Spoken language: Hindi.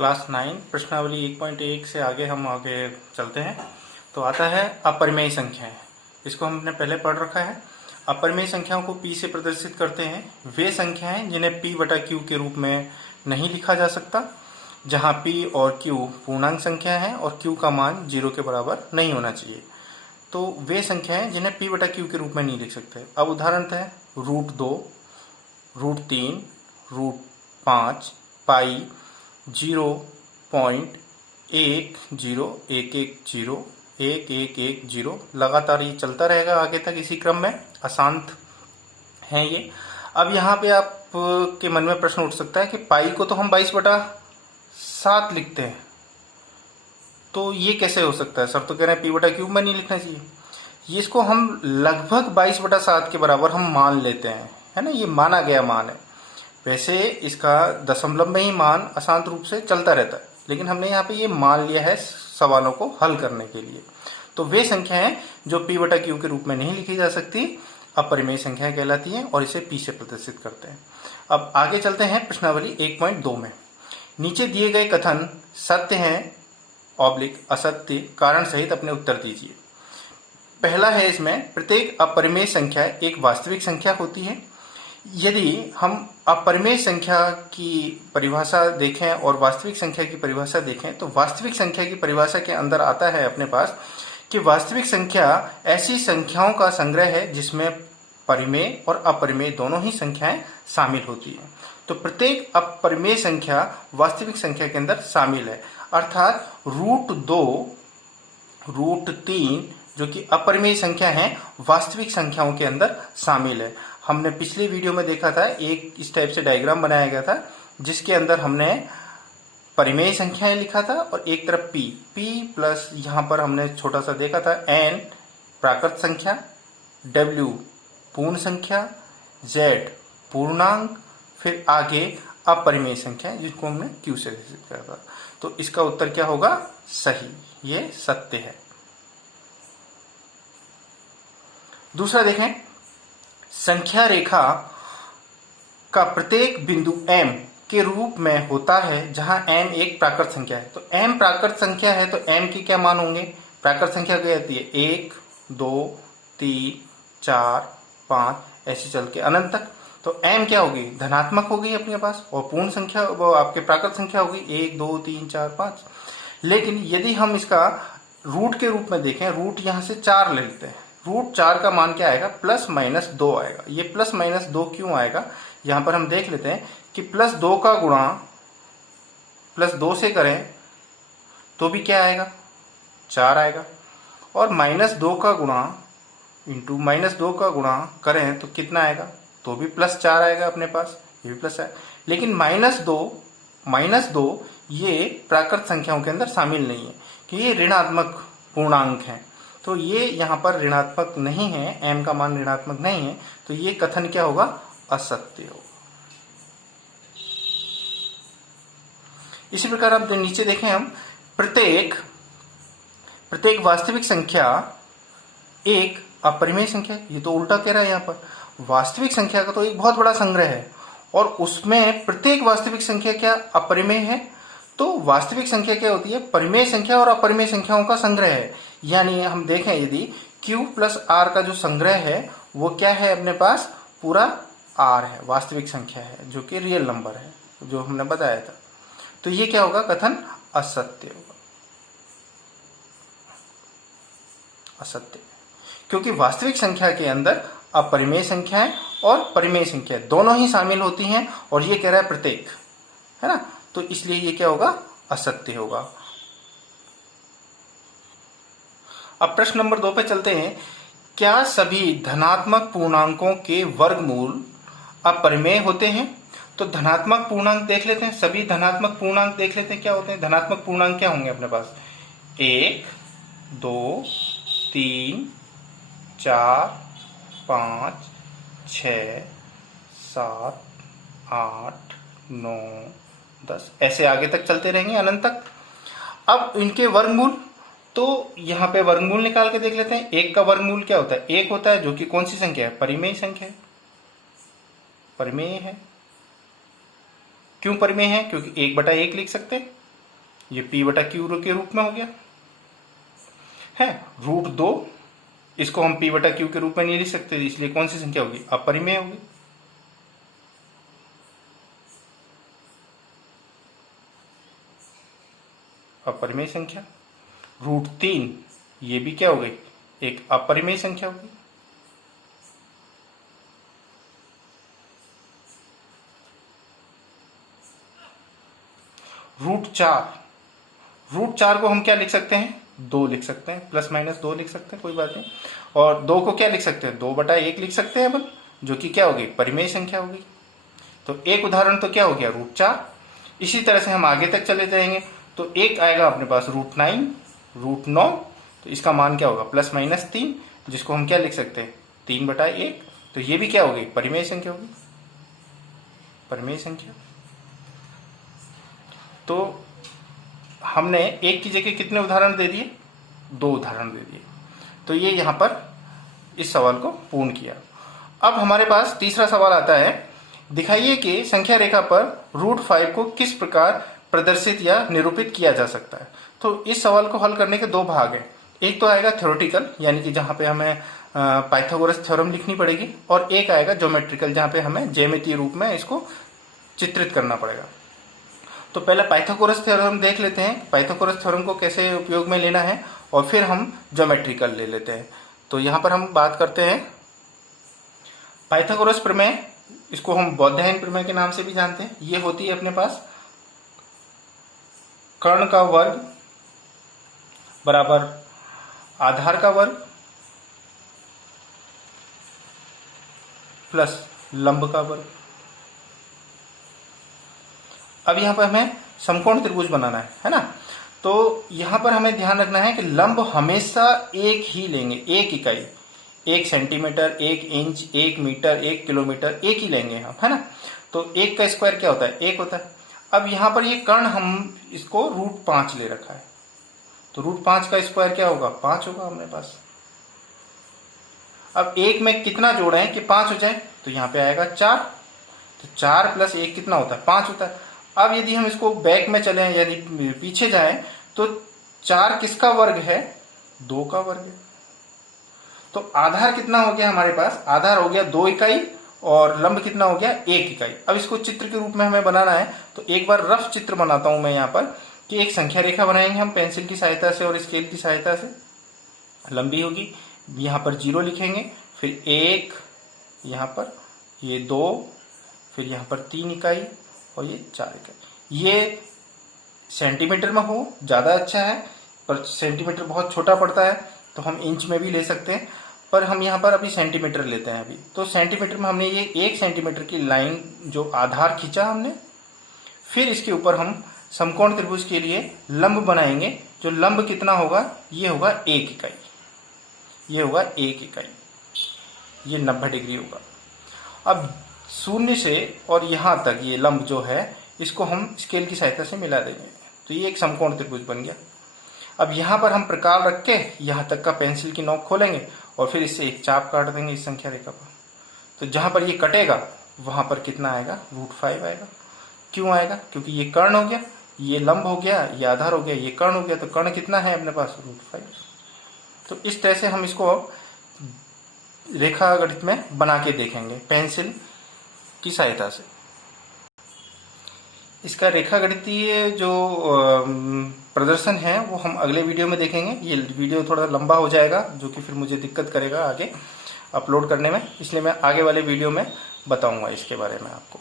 क्लास 9 प्रश्नावली 1.1 से हम आगे चलते हैं। तो आता है अपरिमेय संख्याएं। इसको हमने पहले पढ़ रखा है। अपरिमेय संख्याओं को p से प्रदर्शित करते हैं वे संख्याएं जिन्हें p बटा q के रूप में नहीं लिखा जा सकता, जहां p और q पूर्णांक संख्या है और q का मान 0 के बराबर नहीं होना चाहिए। तो वे संख्याएं जिन्हें p बटा q के रूप में नहीं लिख सकते। अब उदाहरण है √2, √3, √5, पाई, 0.101110 लगातार ये चलता रहेगा आगे तक इसी क्रम में। अशांत है ये। अब यहाँ पे आप के मन में प्रश्न उठ सकता है कि पाई को तो हम 22/7 लिखते हैं, तो ये कैसे हो सकता है? सर तो कह रहे हैं p बटा क्यूब में नहीं लिखना चाहिए। ये इसको हम लगभग 22/7 के बराबर हम मान लेते हैं, है ना, ये माना गया मान है। वैसे इसका दशमलव में ही मान अशांत रूप से चलता रहता है, लेकिन हमने यहाँ पे ये मान लिया है सवालों को हल करने के लिए। तो वे संख्याएं जो p बटा क्यू के रूप में नहीं लिखी जा सकती अपरिमेय संख्याएं कहलाती हैं और इसे p से प्रदर्शित करते हैं। अब आगे चलते हैं प्रश्नावली 1.2 में। नीचे दिए गए कथन सत्य हैं / असत्य कारण सहित अपने उत्तर दीजिए। पहला है इसमें प्रत्येक अपरिमेय संख्या एक वास्तविक संख्या होती है। यदि हम अपरिमेय संख्या की परिभाषा देखें और वास्तविक संख्या की परिभाषा देखें तो वास्तविक संख्या की परिभाषा के अंदर आता है अपने पास कि वास्तविक संख्या ऐसी संख्याओं का संग्रह है जिसमें परिमेय और अपरिमेय दोनों ही संख्याएं शामिल होती हैं। तो प्रत्येक अपरिमेय संख्या वास्तविक संख्या के अंदर शामिल है, अर्थात √2, √3 जो कि अपरिमेय संख्या है वास्तविक संख्याओं के अंदर शामिल है। हमने पिछले वीडियो में देखा था, एक इस टाइप से डायग्राम बनाया गया था जिसके अंदर हमने परिमेय संख्याएं लिखा था और एक तरफ p प्लस यहां पर हमने छोटा सा देखा था n प्राकृत संख्या, w पूर्ण संख्या, z पूर्णांक, फिर आगे अपरिमेय संख्या जिसको हमने q से घोषित किया था। तो इसका उत्तर क्या होगा? सही, ये सत्य है। दूसरा देखें, संख्या रेखा का प्रत्येक बिंदु m के रूप में होता है जहां m एक प्राकृत संख्या है। तो m प्राकृत संख्या है तो m के क्या मान होंगे? प्राकृत संख्या क्या कहती है? 1, 2, 3, 4, 5 ऐसे चल के अनंत तक। तो m क्या होगी? धनात्मक होगी अपने पास, और पूर्ण संख्या वो आपके प्राकृत संख्या होगी 1, 2, 3, 4, 5। लेकिन यदि हम इसका रूट के रूप में देखें, रूट यहां से 4 ले लेते हैं, √4 का मान क्या आएगा? +-2 आएगा। ये +-2 क्यों आएगा? यहां पर हम देख लेते हैं कि +2 का गुणा +2 से करें तो भी क्या आएगा? 4 आएगा, और -2 का गुणा इंटू -2 का गुणा करें तो कितना आएगा? तो भी +4 आएगा अपने पास, ये भी प्लस है। लेकिन -2 ये प्राकृत संख्याओं के अंदर शामिल नहीं है कि ये ऋणात्मक पूर्णांक है, तो ये यहाँ पर ऋणात्मक नहीं है, m का मान ऋणात्मक नहीं है, तो ये कथन क्या होगा? असत्य होगा। इसी प्रकार आप नीचे देखें, हम प्रत्येक वास्तविक संख्या एक अपरिमेय संख्या, ये तो उल्टा कह रहा है यहाँ पर। वास्तविक संख्या का तो एक बहुत बड़ा संग्रह है और उसमें प्रत्येक वास्तविक संख्या क्या अपरिमेय है। तो वास्तविक संख्या क्या होती है? परिमेय संख्या और अपरिमेय संख्याओं का संग्रह है। यानी हम देखें यदि q + r का जो संग्रह है वो क्या है अपने पास? पूरा r है, वास्तविक संख्या है जो कि रियल नंबर है, जो हमने बताया था। तो ये क्या होगा? कथन असत्य होगा, असत्य, क्योंकि वास्तविक संख्या के अंदर अपरिमेय संख्याएं और परिमेय संख्या दोनों ही शामिल होती हैं, और ये कह रहा है प्रत्येक, है ना, तो इसलिए ये क्या होगा? असत्य होगा। अब प्रश्न नंबर 2 पे चलते हैं। क्या सभी धनात्मक पूर्णांकों के वर्गमूल अपरिमेय होते हैं? तो धनात्मक पूर्णांक देख लेते हैं, सभी धनात्मक पूर्णांक देख लेते हैं क्या होते हैं। धनात्मक पूर्णांक क्या होंगे अपने पास? 1, 2, 3, 4, 5, 6, 7, 8, 9, 10 ऐसे आगे तक चलते रहेंगे अनंत तक। अब इनके वर्गमूल, तो यहाँ पे वर्गमूल निकाल के देख लेते हैं। 1 का वर्गमूल क्या होता है? 1 होता है, जो कि कौन सी संख्या है? परिमेय संख्या है, परिमेय है। क्यों परिमेय है? क्योंकि 1/1 लिख सकते हैं, ये p बटा क्यू के रूप में हो गया है। √2 इसको हम p बटा क्यू के रूप में नहीं लिख सकते, इसलिए कौन सी संख्या होगी? अपरिमेय होगी। अपरिमेय संख्या। √3 ये भी क्या हो गई? एक अपरिमेय संख्या होगी। √4 को हम क्या लिख सकते हैं? 2 लिख सकते हैं, प्लस माइनस 2 लिख सकते हैं, कोई बात नहीं। और 2 को क्या लिख सकते हैं? 2/1 लिख सकते हैं अपन, जो कि क्या होगी? परिमेय संख्या होगी। तो एक उदाहरण तो क्या हो गया? √4। इसी तरह से हम आगे तक चले जाएंगे तो एक आएगा अपने पास √9, √9, तो इसका मान क्या होगा? प्लस माइनस 3, जिसको हम क्या लिख सकते हैं? 3/1। तो ये भी क्या होगी? परिमेय संख्या होगी, परिमेय संख्या। तो हमने एक की जगह कितने उदाहरण दे दिए? 2 उदाहरण दे दिए। तो ये यहां पर इस सवाल को पूर्ण किया। अब हमारे पास तीसरा सवाल आता है, दिखाइए कि संख्या रेखा पर √5 को किस प्रकार प्रदर्शित या निरूपित किया जा सकता है। तो इस सवाल को हल करने के 2 भाग हैं। एक तो आएगा थ्योरेटिकल, यानी कि जहां पे हमें पाइथागोरस थ्योरम लिखनी पड़ेगी, और एक आएगा ज्योमेट्रिकल, जहां पे हमें ज्यामितीय रूप में इसको चित्रित करना पड़ेगा। तो पहले पाइथागोरस थ्योरम देख लेते हैं, पाइथागोरस थ्योरम को कैसे उपयोग में लेना है, और फिर हम ज्योमेट्रिकल ले लेते हैं। तो यहां पर हम बात करते हैं पाइथागोरस प्रमेय, इसको हम बौद्धायन प्रमेय के नाम से भी जानते हैं। ये होती है अपने पास कर्ण का वर्ग बराबर आधार का वर्ग प्लस लंब का वर्ग। अब यहां पर हमें समकोण त्रिभुज बनाना है ना। तो यहां पर हमें ध्यान रखना है कि लंब हमेशा एक ही लेंगे, एक इकाई, 1 सेंटीमीटर, 1 इंच, 1 मीटर, 1 किलोमीटर, एक ही लेंगे हम, है ना। तो 1 का स्क्वायर क्या होता है? 1 होता है। अब यहां पर ये कर्ण हम इसको √5 ले रखा है, तो √5 का स्क्वायर क्या होगा? 5 होगा हमारे पास। अब 1 में कितना जोड़े कि 5 हो जाए? तो यहां पे आएगा 4, तो 4 + 1 कितना होता है? 5 होता है। अब यदि हम इसको बैक में चले, यानी पीछे जाएं, तो 4 किसका वर्ग है? 2 का वर्ग है। तो आधार कितना हो गया हमारे पास? आधार हो गया 2 इकाई, और लंब कितना हो गया? 1 इकाई। अब इसको चित्र के रूप में हमें बनाना है, तो एक बार रफ चित्र बनाता हूं मैं यहाँ पर, कि एक संख्या रेखा बनाएंगे हम पेंसिल की सहायता से और स्केल की सहायता से। लंबी होगी, यहाँ पर 0 लिखेंगे, फिर 1 यहाँ पर, ये 2, फिर यहाँ पर 3 इकाई, और ये 4 इकाई। ये सेंटीमीटर में हो ज्यादा अच्छा है, पर सेंटीमीटर बहुत छोटा पड़ता है, तो हम इंच में भी ले सकते हैं, पर हम यहाँ पर अभी सेंटीमीटर लेते हैं अभी। तो सेंटीमीटर में हमने ये 1 सेंटीमीटर की लाइन जो आधार खींचा हमने, फिर इसके ऊपर हम समकोण त्रिभुज के लिए लंब बनाएंगे। जो लंब कितना होगा? ये होगा 1 इकाई, ये होगा 1 इकाई, ये 90 डिग्री होगा। अब 0 से और यहां तक ये लंब जो है, इसको हम स्केल की सहायता से मिला देंगे, तो ये एक समकोण त्रिभुज बन गया। अब यहां पर हम प्रकार रख के यहां तक का पेंसिल की नोक खोलेंगे, और फिर इससे एक चाप काट देंगे इस संख्या रेखा पर। तो जहां पर ये कटेगा वहां पर कितना आएगा? √5 आएगा। क्यों आएगा? क्योंकि ये कर्ण हो गया, ये लंब हो गया, ये आधार हो गया, ये कर्ण हो गया, तो कर्ण कितना है अपने पास? √5। तो इस तरह से हम इसको रेखा गणित में बना के देखेंगे पेंसिल की सहायता से। इसका रेखा गणितीय जो प्रदर्शन है वो हम अगले वीडियो में देखेंगे। ये वीडियो थोड़ा लंबा हो जाएगा, जो कि फिर मुझे दिक्कत करेगा आगे अपलोड करने में, इसलिए मैं आगे वाले वीडियो में बताऊंगा इसके बारे में आपको।